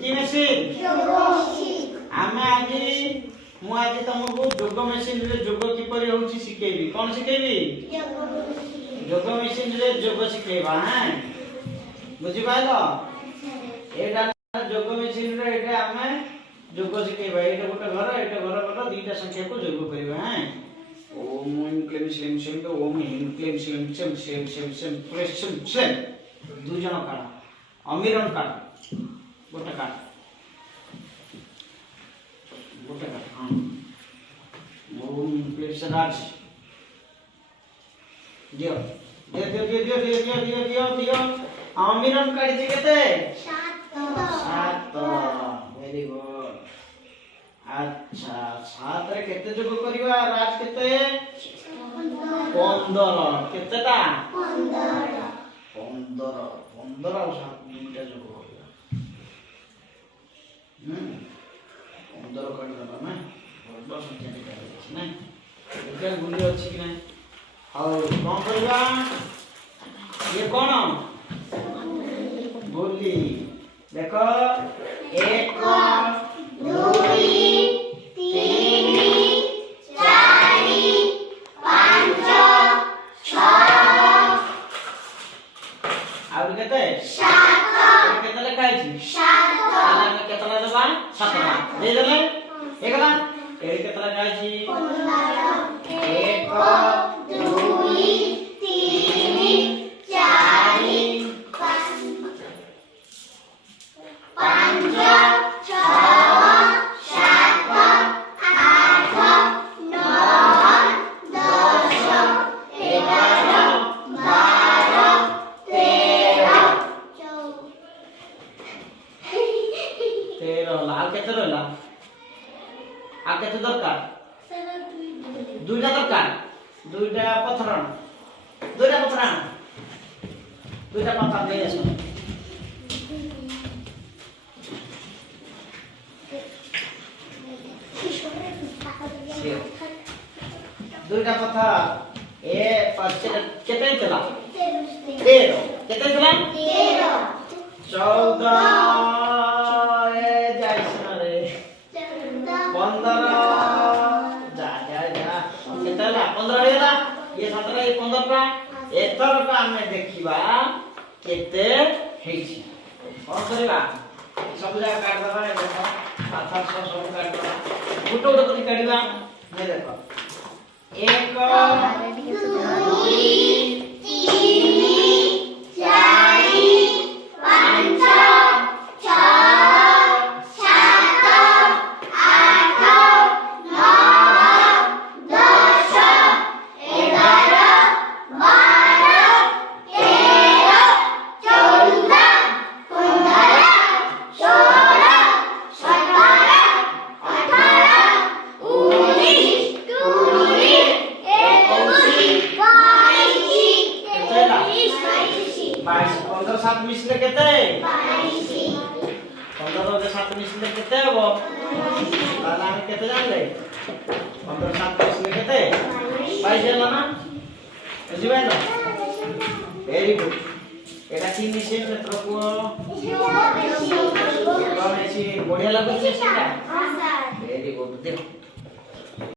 की मशीन आमे आज मु आज तुमको जोग मशीन रे जोग किपरि होउची सिखेबी कोन सिखेबी जोग मशीन रे जोग सिखेबा हैं बुझी पाइलो एटा जोग मशीन रे एटा आमे जोग सिखेबा एटा गोटे घर गोटे दीटा संख्या को जोग करबा हैं ओम क्लेम स्लिम सिम तो ओम क्लेम स्लिम सिम सिम सिम सिम प्रेसम सिम दु जन काढ अमीरन काढ गोटे काढ हां ओम क्लेम राज दियो दियो अमीरन काढी जे केते 7 वेरी गुड अच्छा 7 रे केते जोग करबा राज केते 15 केतेटा 15 और 7 दुटा जोग करबा 15 करबा ना बड़ संख्या निकाल छै ना एकर गुली अछि कि नै और कोन करबा ये कोन गुली देखो 1 2 दे देले एकला एडी केतला जाय छी 1 2 3 4 5 6 7 8 9 10 11 12 13 लाल केते रहला आ केते दरकार दुईटा दरकार दुईटा पथरण दुईटा पथर दे आसो दुईटा पथर ए पछे केते चला 13 केते चला 14 ये 17 ये 15 का एतर का हमें देखिबा केते हेछि कोन करबा सब जगह काट दबा देखो पाथर सब काट दबा गुटो गुटो करी काटबा ने देखो 1 2 3 4 5 7 मिसले केते 15 रे 7 मिसले केते हबो ताला हम केते जानले 15 7 मिसले केते 22 होला ना बुझिबै ना वेरी गुड एटा 3 मिसले क्षेत्र को कम अछि बढ़िया लागै छै सेटा हां सर वेरी गुड देखो